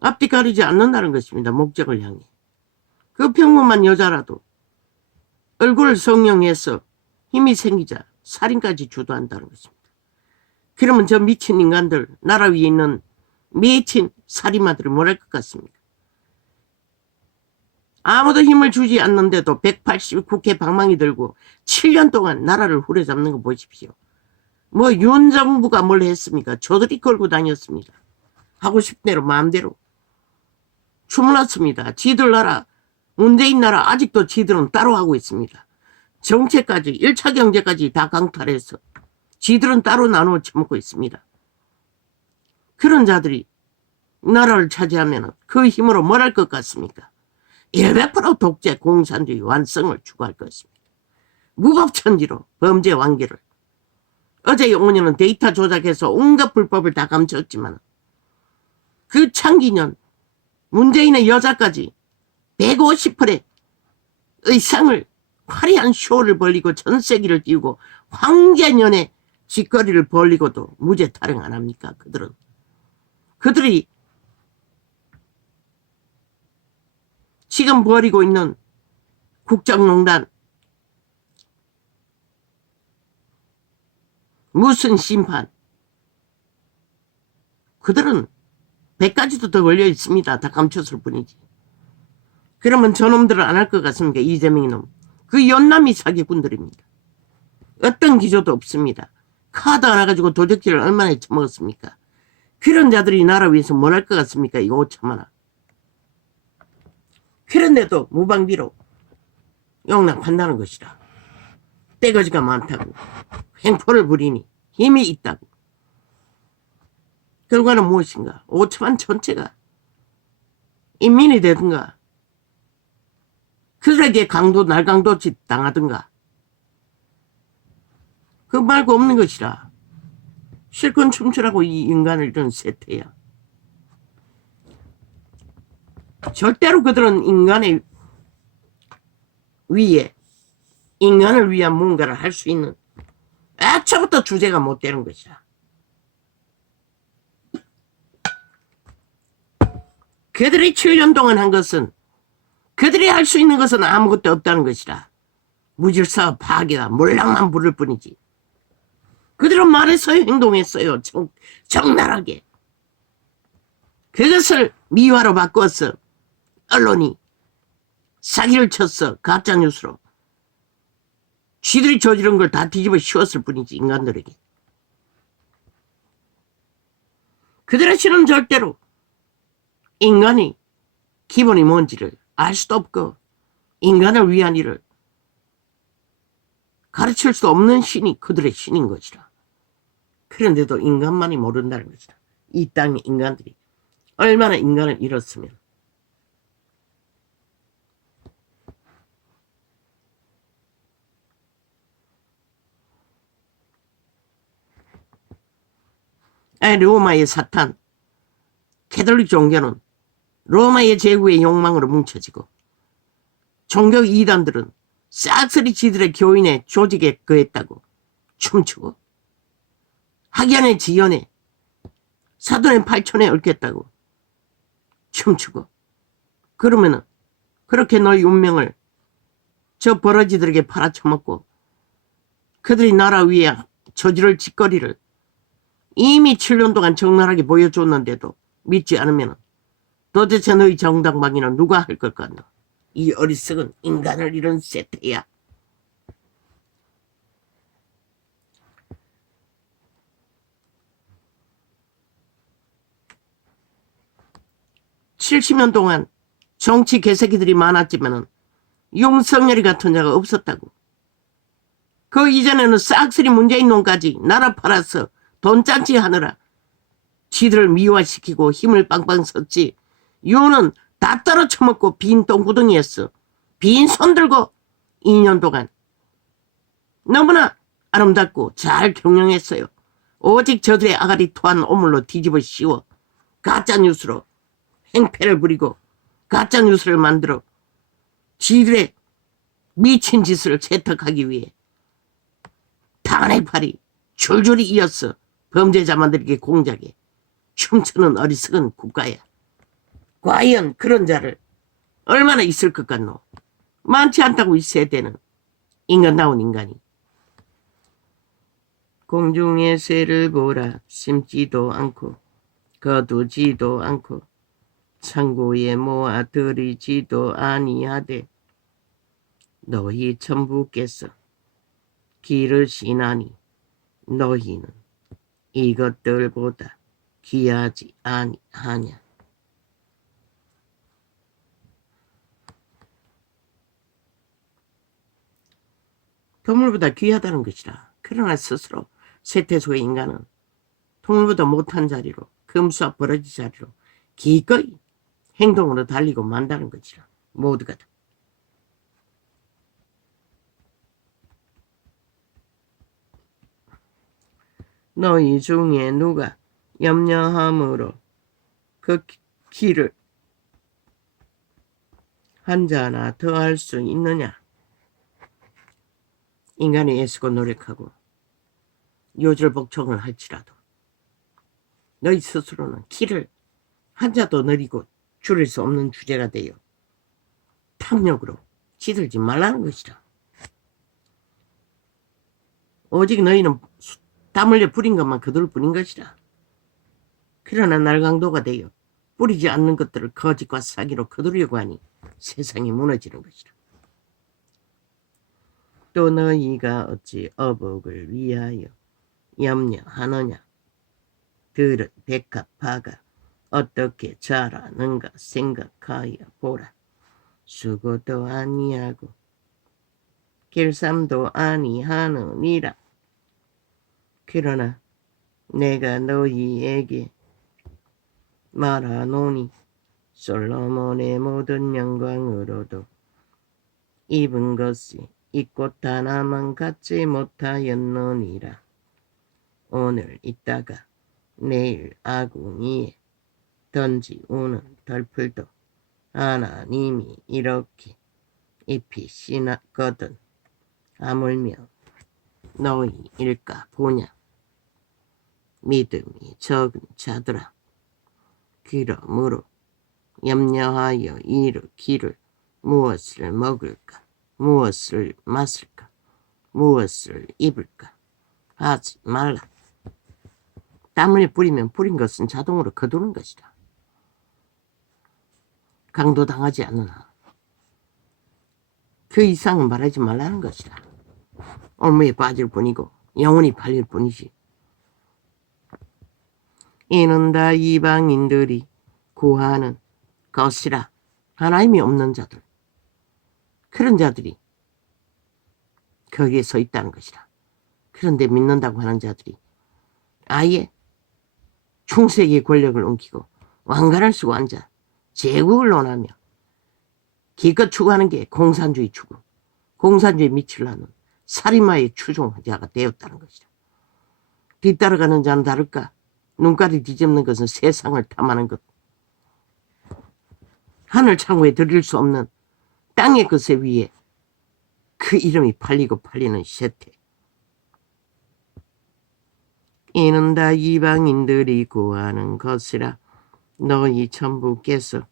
앞뒤 가리지 않는다는 것입니다. 목적을 향해. 그 평범한 여자라도 얼굴을 성형해서 힘이 생기자 살인까지 주도한다는 것입니다. 그러면 저 미친 인간들, 나라 위에 있는 미친 살인마들이 뭐랄 것 같습니까? 아무도 힘을 주지 않는데도 180 국회 방망이 들고 7년 동안 나라를 후려잡는 거 보십시오. 뭐 윤 정부가 뭘 했습니까? 저들이 걸고 다녔습니다. 하고 싶은 대로 마음대로 주물렀습니다. 지들 나라, 문재인 나라 아직도 지들은 따로 하고 있습니다. 정체까지 1차 경제까지 다 강탈해서 지들은 따로 나누어 처먹고 있습니다. 그런 자들이 나라를 차지하면 그 힘으로 뭘 할 것 같습니까? 100% 독재 공산주의 완성을 추구할 것입니다. 무법천지로 범죄 완결을. 어제 용문이는 데이터 조작해서 온갖 불법을 다 감췄지만 그 창기년 문재인의 여자까지 150%의 상을 화려한 쇼를 벌리고 전세기를 띄우고 황제년의 짓거리를 벌리고도 무죄 타령 안 합니까? 그들이 지금 벌이고 있는 국정농단 무슨 심판 그들은 100가지도 더 걸려 있습니다. 다 감췄을 뿐이지. 그러면 저놈들은 안 할 것 같습니까? 이재명이 놈. 그 연남이 사기꾼들입니다. 어떤 기조도 없습니다. 카드 하나 가지고 도적질을 얼마나 처먹었습니까? 그런 자들이 나라 위해서 뭘 할 것 같습니까? 이거 5천만 원. 그런데도 무방비로 용납한다는 것이다. 떼거지가 많다고. 횡포를 부리니 힘이 있다고. 결과는 무엇인가? 5천만 전체가 인민이 되든가 그들에게 날강도치 당하든가 그 말고 없는 것이라. 실컷 춤추라고 이 인간을 이런 세태야. 절대로 그들은 인간의 위에 인간을 위한 뭔가를 할 수 있는 애초부터 주제가 못 되는 것이라. 그들이 7년 동안 한 것은 그들이 할 수 있는 것은 아무것도 없다는 것이라. 무질서 파괴와 몰락만 부를 뿐이지. 그들은 말했어요. 행동했어요. 적나라하게. 그것을 미화로 바꿔서 언론이 사기를 쳤어. 가짜뉴스로. 쥐들이 저지른 걸 다 뒤집어 씌웠을 뿐이지. 인간들에게. 그들의 신은 절대로 인간이 기본이 뭔지를 알 수도 없고 인간을 위한 일을 가르칠 수 없는 신이 그들의 신인 것이라. 그런데도 인간만이 모른다는 것이다. 이 땅의 인간들이 얼마나 인간을 잃었으면. 로마의 사탄, 캐톨릭 종교는 로마의 제국의 욕망으로 뭉쳐지고 종교 이단들은 싹쓸이 지들의 교인의 조직에 거했다고 춤추고 학연의 지연에 사돈의 팔촌에 얽혔다고 춤추고 그러면은 그렇게 너희 운명을 저 버러지들에게 팔아쳐먹고 그들이 나라 위에 저지를 짓거리를 이미 7년 동안 적나라하게 보여줬는데도 믿지 않으면 도대체 너희 정당방위는 누가 할 것 같나? 이 어리석은 인간을 잃은 세태야. (70년) 동안 정치 개새끼들이 많았지만은 윤석열이 같은 자가 없었다고. 그 이전에는 싹쓸이 문재인 놈까지 나라 팔아서 돈짠치 하느라 지들을 미화시키고 힘을 빵빵 썼지. 윤은 다 떨어쳐먹고 빈 똥구덩이였어. 빈 손 들고 2년 동안 너무나 아름답고 잘 경영했어요. 오직 저들의 아가리 토한 오물로 뒤집어 씌워 가짜뉴스로 행패를 부리고 가짜뉴스를 만들어 지들의 미친 짓을 채택하기 위해 탄핵 팔이 줄줄이 이었어. 범죄자만들에게 공작해 춤추는 어리석은 국가야. 과연 그런 자를 얼마나 있을 것 같노? 많지 않다고 이 세대는. 인간다운 인간이. 공중의 새를 보라. 심지도 않고 거두지도 않고 창고에 모아 들이지도 아니하되 너희 천부께서 기르시나니 너희는 이것들보다 귀하지 아니하냐. 동물보다 귀하다는 것이라. 그러나 스스로 세태소의 인간은 동물보다 못한 자리로, 금수와 버러지 자리로 기꺼이 행동으로 달리고 만다는 것이라. 모두가 다. 너희 중에 누가 염려함으로 그 길을 한 자나 더 할 수 있느냐. 인간이 애쓰고 노력하고 요절복종을 할지라도 너희 스스로는 길을 한 자도 느리고 줄일 수 없는 주제가 되어 탐욕으로 시들지 말라는 것이라. 오직 너희는 땀 흘려 뿌린 것만 거둘 뿐인 것이라. 그러나 날강도가 되어 뿌리지 않는 것들을 거짓과 사기로 거두려고 하니 세상이 무너지는 것이라. 또 너희가 어찌 어복을 위하여 염려하느냐. 들은 백합화가 어떻게 자라는가 생각하여 보라. 수고도 아니하고 길쌈도 아니하느니라. 그러나 내가 너희에게 말하노니 솔로몬의 모든 영광으로도 입은 것이 이 꽃 하나만 갖지 못하였느니라. 오늘 있다가 내일 아궁이에 던지우는 덜풀도 하나님이 이렇게 입히시거든 하물며 너희 일까 보냐. 믿음이 적은 자들아. 그러므로 염려하여 이르기를 무엇을 먹을까, 무엇을 마실까, 무엇을 입을까 하지 말라. 땀을 뿌리면 뿌린 것은 자동으로 거두는 것이다. 강도당하지 않으나 그 이상은 말하지 말라는 것이다. 올무에 빠질 뿐이고 영원히 팔릴 뿐이지. 이는 다 이방인들이 구하는 것이라. 하나님이 없는 자들, 그런 자들이 거기에 서 있다는 것이라. 그런데 믿는다고 하는 자들이 아예 충세의 권력을 옮기고 왕관을 쓰고 앉아 제국을 논하며 기껏 추구하는 게 공산주의 추구, 공산주의 미치려는 살인마의 추종자가 되었다는 것이다. 뒤따라가는 자는 다를까? 눈깔이 뒤집는 것은 세상을 탐하는 것. 하늘 창고에 들일 수 없는 땅의 것에 위에 그 이름이 팔리고 팔리는 세태. 이는 다 이방인들이 구하는 것이라. 너희 천부께서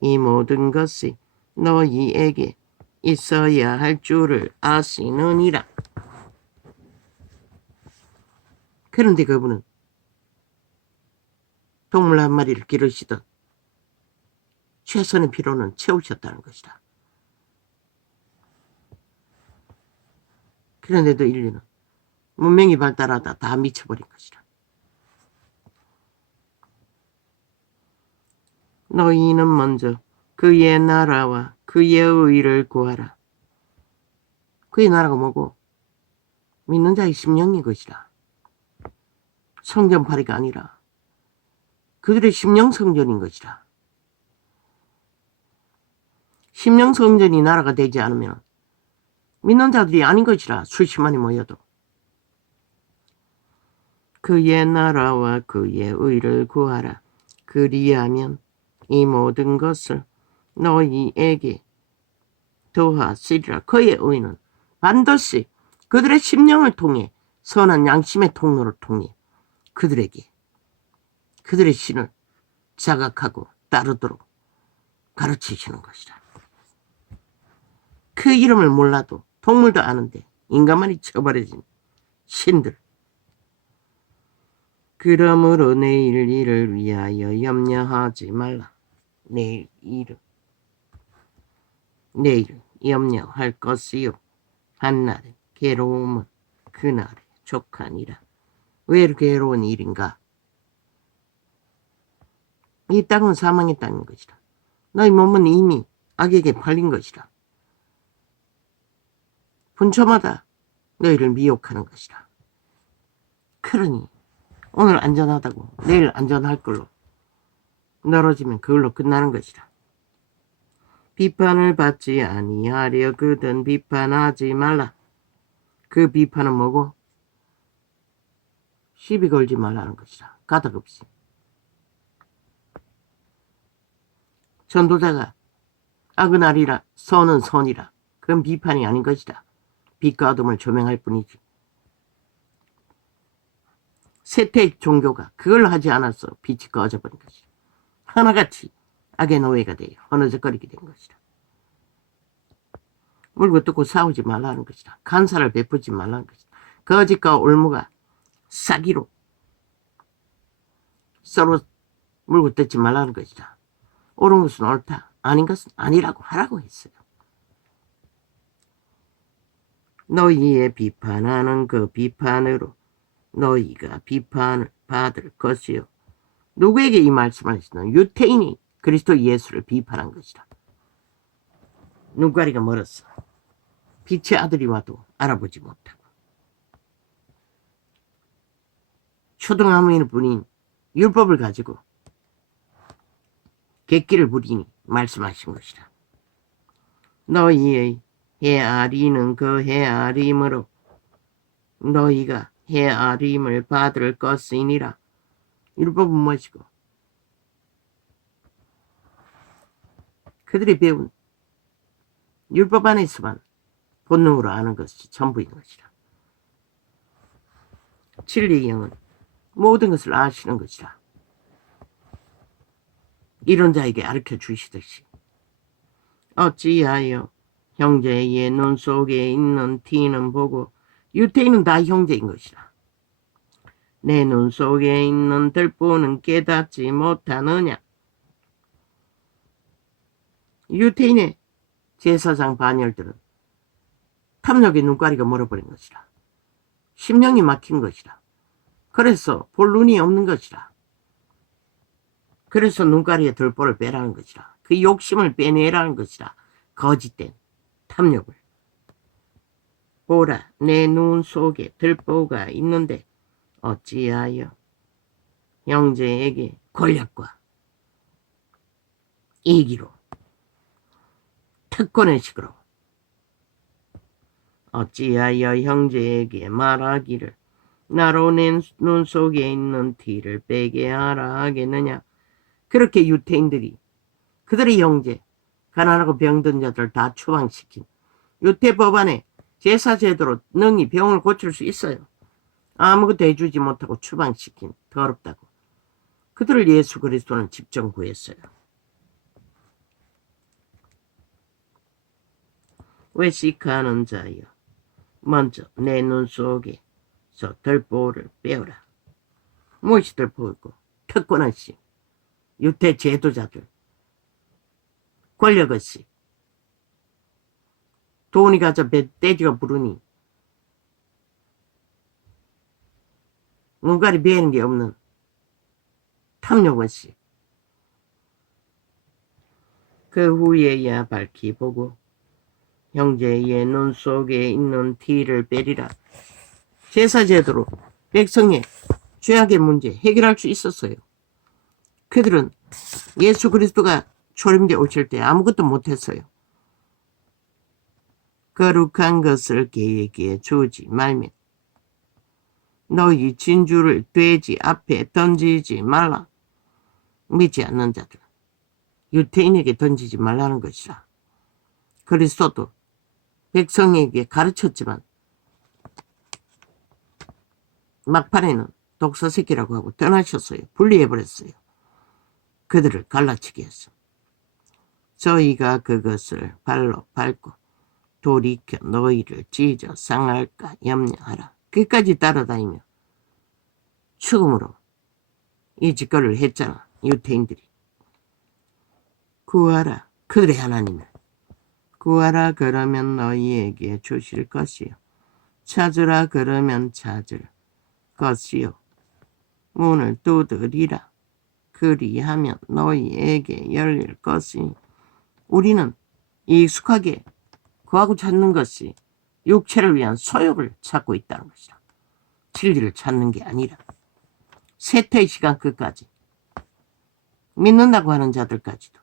이 모든 것이 너희에게 있어야 할 줄을 아시느니라. 그런데 그분은 동물 한 마리를 기르시던 최선의 필요는 채우셨다는 것이다. 그런데도 인류는 문명이 발달하다 다 미쳐버린 것이다. 너희는 먼저 그의 나라와 그의 의를 구하라. 그의 나라가 뭐고? 믿는 자의 심령인 것이라. 성전팔이가 아니라 그들의 심령 성전인 것이라. 심령 성전이 나라가 되지 않으면 믿는 자들이 아닌 것이라. 수십만이 모여도. 그의 나라와 그의 의를 구하라. 그리하면 이 모든 것을 너희에게 더하시리라. 그의 의는 반드시 그들의 심령을 통해 선한 양심의 통로를 통해 그들에게 그들의 신을 자각하고 따르도록 가르치시는 것이라. 그 이름을 몰라도 동물도 아는데 인간만이 쳐버려진 신들. 그러므로 내일 일을 위하여 염려하지 말라. 내일 염려할 것이요. 한날의 괴로움은 그날의 족하니라. 왜 괴로운 일인가? 이 땅은 사망의 땅인 것이라. 너희 몸은 이미 악에게 팔린 것이라. 분초마다 너희를 미혹하는 것이라. 그러니 오늘 안전하다고 내일 안전할 걸로 멀어지면 그걸로 끝나는 것이라. 비판을 받지 아니하려거든 비판하지 말라. 그 비판은 뭐고? 시비 걸지 말라는 것이라. 가닥없이. 전도자가 악은 악이라 선은 선이라. 그건 비판이 아닌 것이다. 빛과 어둠을 조명할 뿐이지. 쇠퇴 종교가 그걸 하지 않아서 빛이 꺼져버린 것이다. 하나같이 악의 노예가 되어 허느적거리게 된 것이다. 물고 뜯고 싸우지 말라는 것이다. 간사를 베푸지 말라는 것이다. 거짓과 올무가 사기로 서로 물고 뜯지 말라는 것이다. 옳은 것은 옳다, 아닌 것은 아니라고 하라고 했어요. 너희의 비판하는 그 비판으로 너희가 비판을 받을 것이요. 누구에게 이 말씀을 하시는? 유태인이 그리스도 예수를 비판한 것이다. 눈가리가 멀었어. 빛의 아들이 와도 알아보지 못하고 초등학생일 뿐인 율법을 가지고 객기를 부리니 말씀하신 것이다. 너희의 헤아리는 그 헤아림으로 너희가 헤아림을 받을 것이니라. 율법은 무엇이고? 그들이 배운 율법 안에서만 본능으로 아는 것이 전부인 것이라. 진리의 영은 모든 것을 아시는 것이라. 이런 자에게 가르쳐 주시듯이 어찌하여 형제의 눈 속에 있는 티는 보고, 유태인은 다 형제인 것이라. 내 눈 속에 있는 들보는 깨닫지 못하느냐. 유태인의 제사장 반열들은 탐욕의 눈가리가 멀어버린 것이라. 심령이 막힌 것이라. 그래서 볼 눈이 없는 것이라. 그래서 눈가리에 들보를 빼라는 것이라. 그 욕심을 빼내라는 것이라. 거짓된 탐욕을. 보라, 내 눈 속에 들보가 있는데 어찌하여 형제에게 권력과 이기로 특권의 식으로 어찌하여 형제에게 말하기를 나로 내 눈 속에 있는 티를 빼게 하라 하겠느냐. 그렇게 유태인들이 그들의 형제, 가난하고 병든 자들 다 추방시킨 유태 법안에 제사제도로 능히 병을 고칠 수 있어요. 아무것도 해주지 못하고 추방시킨 더럽다고. 그들을 예수 그리스도는 집정 구했어요. 외식하는 자여, 먼저 내 눈 속에서 들보를 빼어라. 무엇이 들보이고? 특권의식, 유태 제도자들, 권력의식, 돈이 가져 떼지가 부르니 눈가리 베는 게 없는 탐욕의식. 그 후에야 밝히 보고 형제의 눈 속에 있는 티를 빼리라. 제사제도로 백성의 죄악의 문제 해결할 수 있었어요. 그들은 예수 그리스도가 초림돼 오실 때 아무것도 못했어요. 거룩한 것을 그에게 주지 말면 너희 진주를 돼지 앞에 던지지 말라. 믿지 않는 자들, 유태인에게 던지지 말라는 것이라. 그리스도도 백성에게 가르쳤지만 막판에는 독서새끼라고 하고 떠나셨어요. 분리해버렸어요. 그들을 갈라치게 했어. 저희가 그것을 발로 밟고 돌이켜 너희를 찢어 상할까 염려하라. 끝까지 따라다니며 죽음으로 이 짓거리를 했잖아. 유태인들이. 구하라. 그들의 하나님을. 구하라 그러면 너희에게 주실 것이요. 찾으라 그러면 찾을 것이요. 문을 두드리라. 그리하면 너희에게 열릴 것이니. 우리는 익숙하게 그하고 찾는 것이 육체를 위한 소욕을 찾고 있다는 것이다. 진리를 찾는 게 아니라 쇠퇴의 시간 끝까지 믿는다고 하는 자들까지도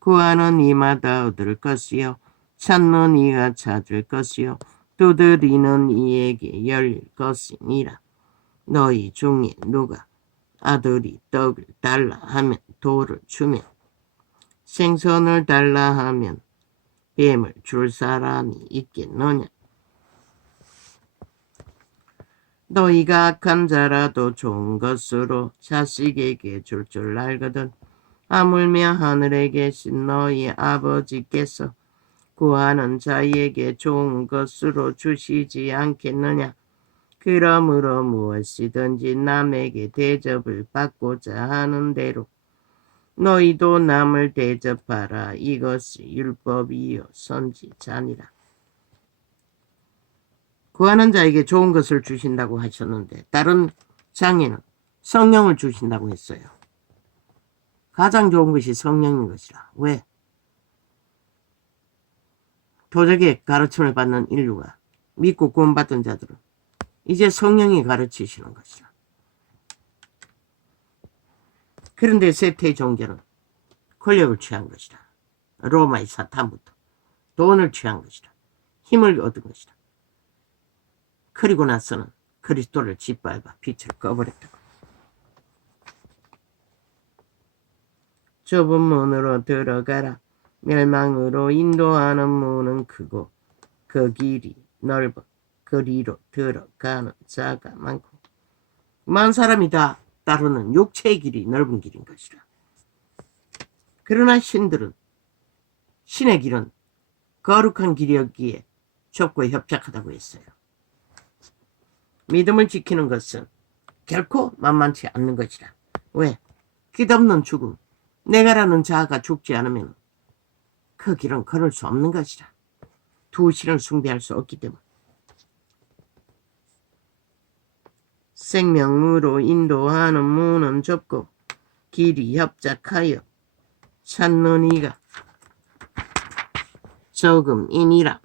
구하는 이마다 얻을 것이요 찾는 이가 찾을 것이요 두드리는 이에게 열릴 것이니라. 너희 중에 누가 아들이 떡을 달라 하면 돌을 주며 생선을 달라 하면 뱀을 줄 사람이 있겠느냐. 너희가 악한 자라도 좋은 것으로 자식에게 줄 줄 알거든. 하물며 하늘에 계신 너희 아버지께서 구하는 자에게 좋은 것으로 주시지 않겠느냐. 그러므로 무엇이든지 남에게 대접을 받고자 하는 대로 너희도 남을 대접하라. 이것이 율법이요 선지자니라. 구하는 자에게 좋은 것을 주신다고 하셨는데 다른 장에는 성령을 주신다고 했어요. 가장 좋은 것이 성령인 것이라. 왜? 도적의 가르침을 받는 인류가 믿고 구원받은 자들은 이제 성령이 가르치시는 것이라. 그런데 쇠퇴의 종교는 권력을 취한 것이다. 로마의 사탄부터 돈을 취한 것이다. 힘을 얻은 것이다. 그리고 나서는 그리스도를 짓밟아 빛을 꺼버렸다. 좁은 문으로 들어가라. 멸망으로 인도하는 문은 크고 그 길이 넓어 그리로 들어가는 자가 많고 많은 사람이 다 따르는 육체의 길이 넓은 길인 것이라. 그러나 신의 길은 거룩한 길이었기에 좁고 협착하다고 했어요. 믿음을 지키는 것은 결코 만만치 않는 것이라. 왜? 끝없는 죽음, 내가라는 자아가 죽지 않으면 그 길은 걸을 수 없는 것이라. 두 신을 숭배할 수 없기 때문. 생명으로 인도하는 문은 좁고 길이 협착하여 찾는 이가 적음이니라.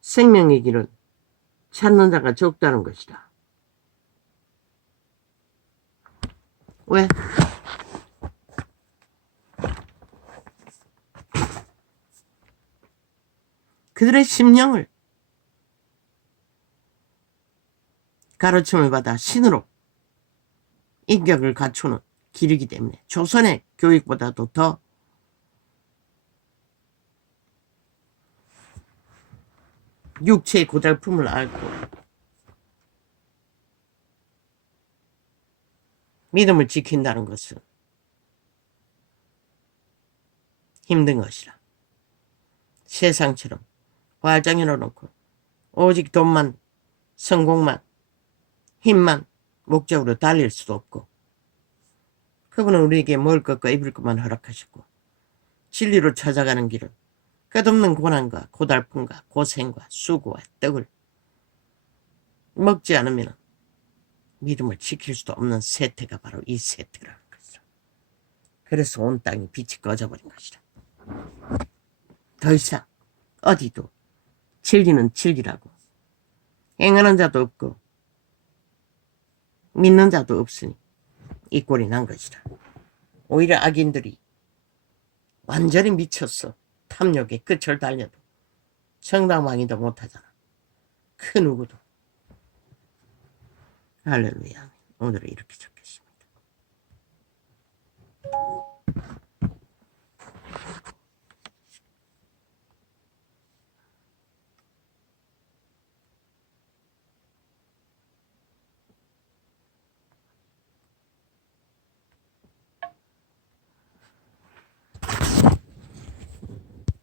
생명의 길은 찾는 자가 적다는 것이다. 왜? 그들의 심령을 가르침을 받아 신으로 인격을 갖추는 길이기 때문에 조선의 교육보다도 더 육체의 고달픔을 알고 믿음을 지킨다는 것은 힘든 것이라. 세상처럼 활장해 놓고 오직 돈만, 성공만, 힘만 목적으로 달릴 수도 없고 그분은 우리에게 먹을 것과 입을 것만 허락하셨고 진리로 찾아가는 길은 끝없는 고난과 고달픔과 고생과 수고와 떡을 먹지 않으면 믿음을 지킬 수도 없는 세태가 바로 이 세태라는 것이라. 그래서 온 땅이 빛이 꺼져버린 것이라. 더 이상 어디도 진리는 진리라고 행하는 자도 없고 믿는 자도 없으니 이 꼴이 난 것이라. 오히려 악인들이 완전히 미쳤어. 탐욕의 끝을 달려도 정당방위도 못하잖아. 그 누구도. 할렐루야. 오늘은 이렇게 적겠습니다.